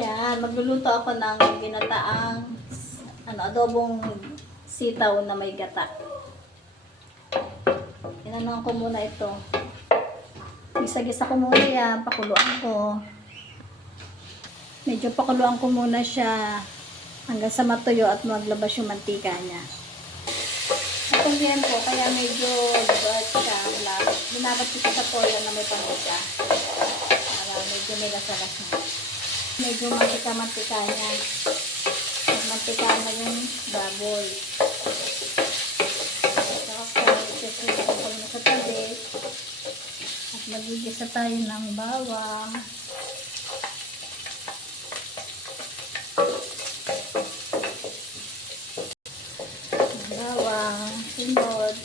Yan, magluluto ako ng ginataang adobong sitaw na may gata. Inanon ko muna ito. Gisa-gisa ko muna yan, pakuluan ko. Medyo pakuluan ko muna siya hanggang sa matuyo at maglabas yung mantika niya. Itong tiempo, kaya medyo labat siya. Binabat ko sa toyo na may panika. Para medyo may lasalas na. Medyo mantika-mantika niya. Mantika na yung baboy. Tapos, isusunod ko na sa tabi. At magigisa tayo ng bawang. Bawang, sinod,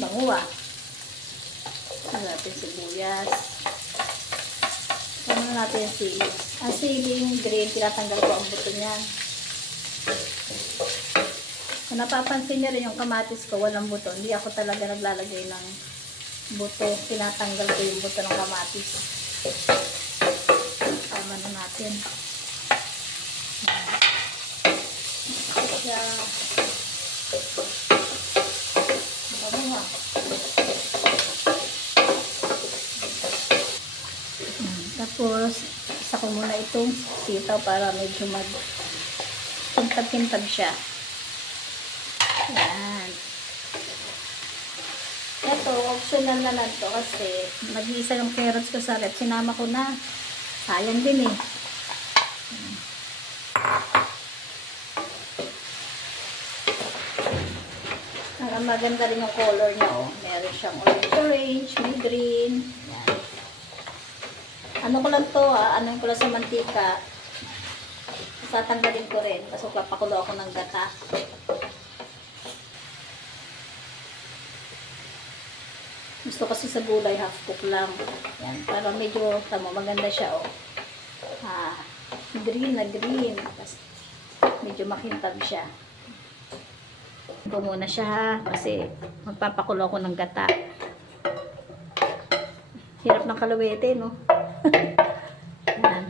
banguwa. Natin sibuyas. Ano natin yung sili. Ang siling green, tinatanggal ko ang buto niyan. Kung napapansin niyo rin yung kamatis ko, walang buto. Hindi ako talaga naglalagay ng buto. Tinatanggal ko yung buto ng kamatis. Tama na natin. Siya. Banguwa. Tapos, isa ko muna itong sitaw para medyo mag-kintab-kintab siya. Yan. Ito, optional na lang to kasi mag-iisa yung carrots ko sa rep. Sinama ko na. Sayang din eh. Ang maganda rin yung color niya, oh. Meron siyang orange, may green. Yan. Ano ko lang to, ano ko lang sa mantika. Tatanggalin ko rin. Kasi papakulo ako ng gata. Gusto kasi sa gulay, half cook lang. Yan, para medyo, tamo, maganda siya, oh. Green na green. Tapos, medyo makintab siya. Ito muna siya, ha, kasi magpapakulo ako ng gata. Hirap ng kalawete, no? Yan.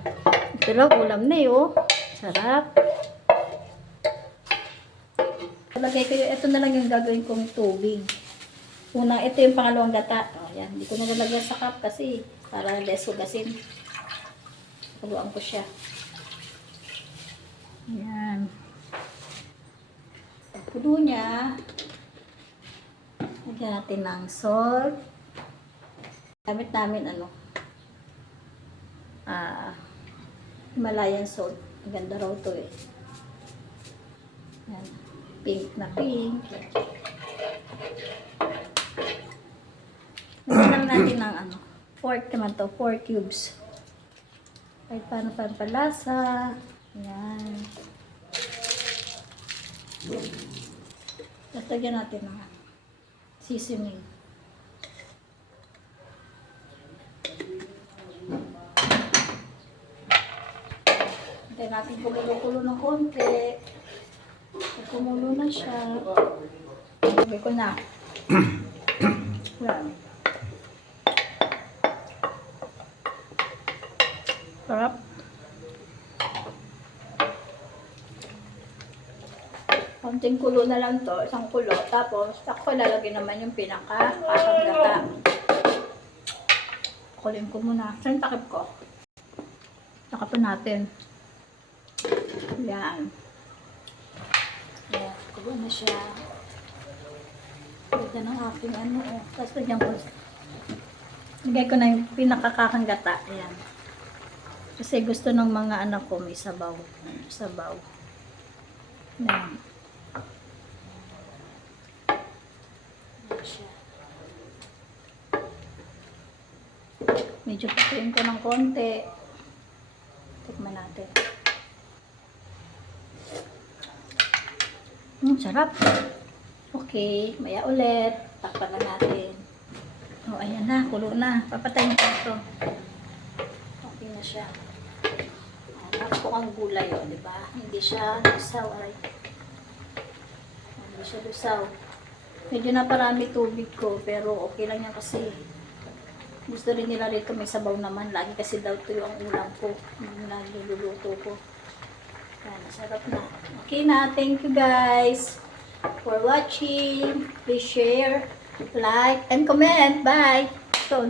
Ito lang, ulam na yun. Sarap. Lagay ko ito na lang yung gagawin kong tubig. Unang, ito yung pangalawang gata. O, yan. Hindi ko nalalagyan sa cup kasi para less hugasin. Paluan ko siya. Yan. Pulo niya. Lagyan natin ng salt. Gamit namin Himalayan salt. Ganda raw to eh. Yan. Pink na pink. Lagyan lang natin ng pork naman to. 4 cubes. Kahit paano pampalasa. Yan. Tapos lagyan natin ng seasoning. Hintay natin kumulo-kulo ng konti. Pag kumulo na siya, lagay ko na. Yan. Sarap. Konting kulo na lang to, isang kulo. Tapos, ako lalagay naman yung pinaka-kasang gata. Kulin ko muna. Saan takip ko? Takapin natin. Yan. Yan. Kulo na siya. Lagyan ng aking Tapos lagyan ko. Lagay ko na yung pinaka-kakang gata. Ayan. Kasi gusto ng mga anak ko may sabaw. Sabaw. Yan. Medyo patuin ko ng konti. Tikman natin. Sarap. Okay, maya ulit. Takpan na natin. Oh, ayan na, kulo na. Papatayin ko ito. Okay na siya. Tapos ang gulay, oh, di ba? Hindi siya lusaw, ay. Hindi siya lusaw. Medyo naparami tubig ko, pero okay lang yan kasi Gusto rin nila rito may sabaw naman. Lagi kasi daw tuyo ang ulam ko. Yung niluluto ko. Yan, sarap na. Okay na. Thank you guys for watching. Please share, like, and comment. Bye! So,